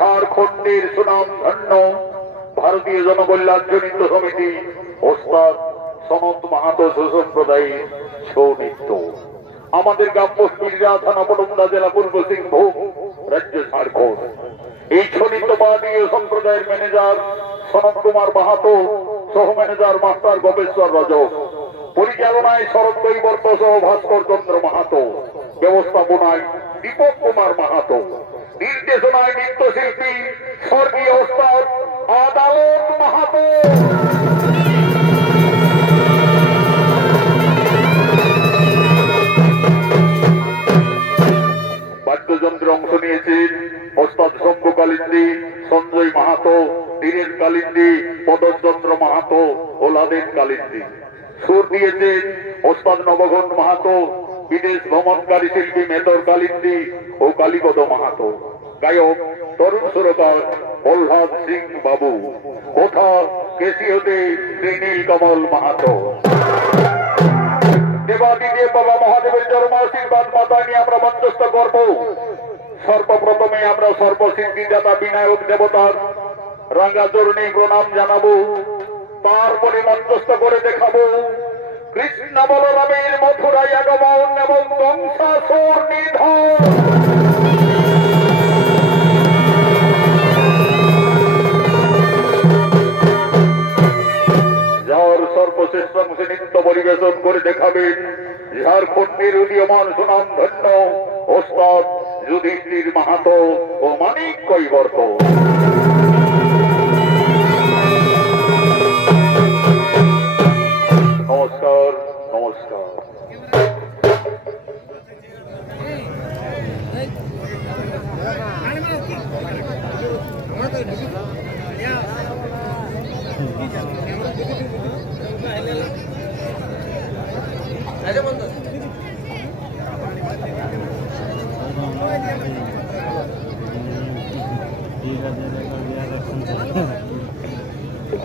ঝাড়খণ্ডের সুনাম ধন্য ভারতীয় জনকল্যাণ জনিত সমিতি ওস্তাদ সনত মাহাতো সুসম্প্রদায়ের ছৌ নৃত্য। আমাদের গ্রাম মির্জা থানা পটুমদা জেলা পূর্ব সিংভূম রাজ্য ঝাড়খণ্ড। এই ছৌ নৃত্য ভারতীয় সম্প্রদায়ের ম্যানেজার সনত কুমার মাহাতো, সহ ম্যানেজার মাস্টার গোপেশ্বর রজক, পরিচালনায় শরৎ কৈবর্ত সহ ভাস্কর চন্দ্র মাহাতো, ব্যবস্থাপনায় দীপক কুমার মাহাতো, নির্দেশনায় নৃত্যশিল্পী স্বর্গীয় ওস্তাদ আদালত মাহাতো। বাদ্যযন্ত্রে অংশ নিয়েছেন ওস্তাদ শম্ভু কালিন্দী, সঞ্জয় মাহাতো, দীরেন কালিন্দী, পদচন্দ্র মাহাতো ও লাদেন কালিন্দী। সুর দিয়েছেন ওস্তাদ নবঘন মাহাতো, বিদেশ ভ্রমণকারী শিল্পী মেতর কালিন্দী ও কালীপদ মাহাতো। গায়ক তরুণ সুরকার প্রহ্লাদ সিং বাবু, কথা কেসিওতে নীল কমল মাহাতো। দেবাদিদেব বাবা মহাদেবের জন্ম আশীর্বাদ মাতা নিয়ে আমরা মঞ্চস্থ করব। সর্বপ্রথমে আমরা সর্বসিদ্ধিদাতা বিনায়ক দেবতার রাঙ্গা চরণে প্রণাম জানাবো, তারপরে মঞ্চস্থ করে দেখাবো কৃষ্ণ বলরামের মথুরায় আগমন এবং কংসাসুর নিধন। যার সর্বশ্রেষ্ঠ অংশে নৃত্য পরিবেশন করে দেখাবেন ঝাড়খণ্ডের উদীয়মান সুনাম ধন্য ওস্তাদ যুধিষ্ঠির মাহাতো ও মানিক কৈবর্ত। নমস্কার, নমস্কার।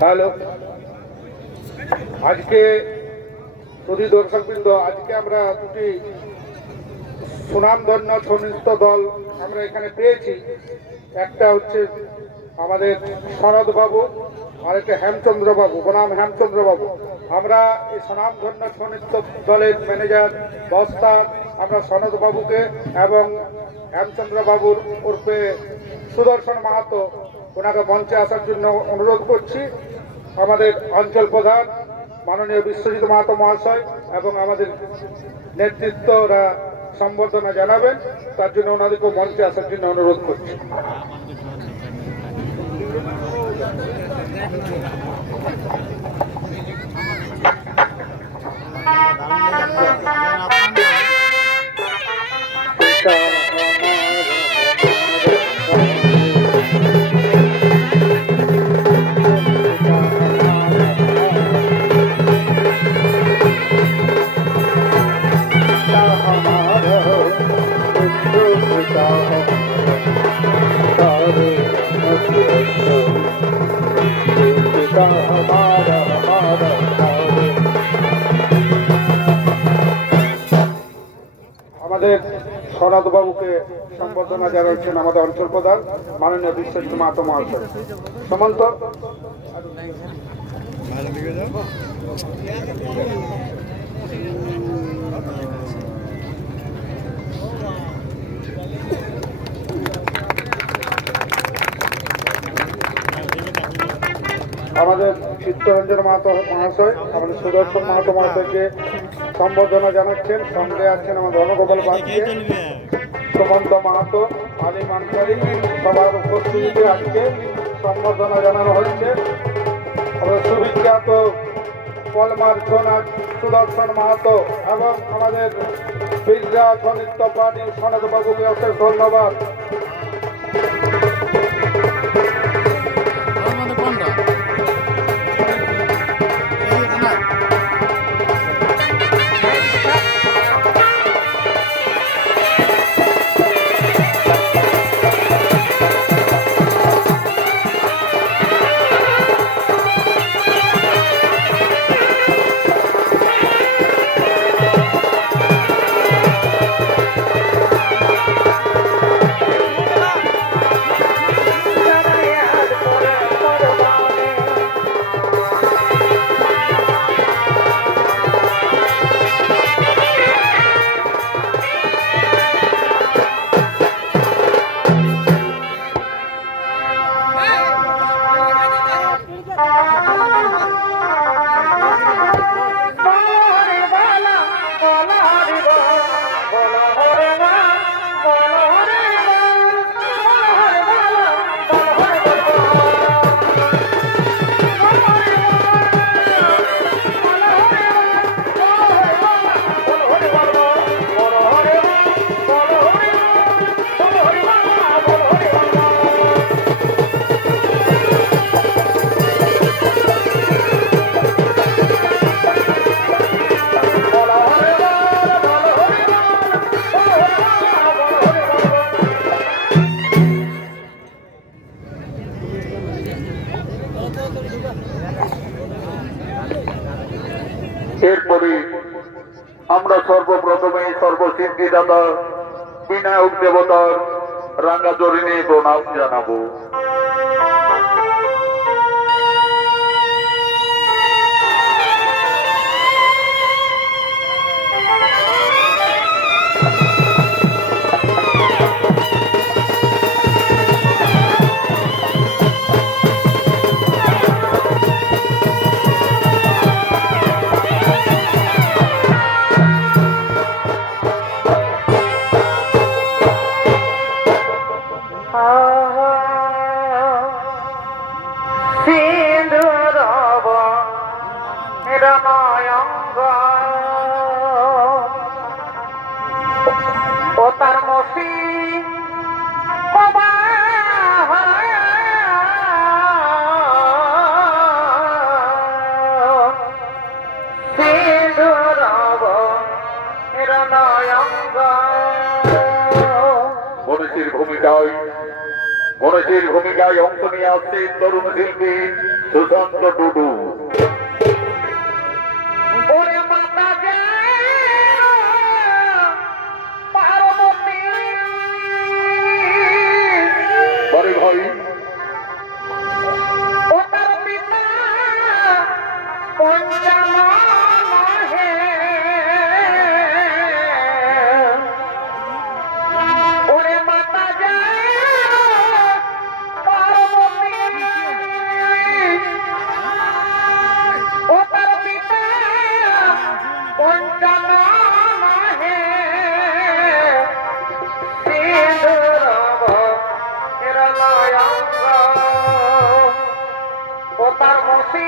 হ্যালো, আজকে প্রতি দর্শকবৃন্দ, আজকে আমরা দুটি সুনামধন্য ছৌ নৃত্য দল আমরা এখানে পেয়েছি। একটা হচ্ছে আমাদের শরৎ বাবু আর একটা হেমচন্দ্র বাবু, বনাম হেমচন্দ্র বাবু। আমরা এই সুনামধন্য ছৌ নৃত্য দলের ম্যানেজার বস্তা আমরা সনদ বাবুকে এবং হেমচন্দ্র বাবুর ওরফে সুদর্শন মাহাতো ওনাকে মঞ্চে আসার জন্য অনুরোধ করছি। আমাদের অঞ্চল প্রধান মাননীয় বিশ্বজিৎ মাহাতো মহাশয় এবং আমাদের নেতৃত্বরা সম্বর্ধনা জানাবেন, তার জন্য ওনাদেরকে মঞ্চে আসার জন্য অনুরোধ করছি। আমাদের শরৎ বাবুকে সম্বর্ধনা জানাচ্ছেন আমাদের অঞ্চল প্রধান মাননীয় বিশ্বজিৎ মাহাতো মহাশয়। সমন্ত আমাদের চিত্তরঞ্জন মাহাতো মহাশয়, আমাদের সুদর্শন মাহাতো মহাশয়কে সম্বর্ধনা জানাচ্ছেন। সঙ্গে আছেন আমাদের রণগোপাল বাগচি, সুমন্ত মাহাতো, আলী মানসারি, সবার উপস্থিতিতে আজকে সম্বর্ধনা জানানো হচ্ছে। আমাদের সুবিখ্যাত পলমার্চনা সুদর্শন মাহাতো এবং আমাদের বিদ্যা সনিত্য প্রাণী সনদ বাবুকে অশেষ ধন্যবাদ। আমরা সর্বপ্রথমে সর্বসিদ্ধিদাতা বিনায়ক দেবতার রাঙ্গা জরিনে প্রণাম জানাবো। সিন্ধুরব রণয়ঙ্গ ও তার মসি সিন্ধুরব রণয়ঙ্গ মনীষীর ভূমিকায় অংশ নিয়ে আসছেন তরুণ শিল্পী সুশান্ত টুডু। ওরে মাতা যে পার্বতী বারে ভাই ও তার পিতা পঞ্চানন হে ওরে মাতা যে পার্বতী ও তার পিতা পঞ্চানন হে সিন্ধুরব রণয়ঙ্গ ও তার মসি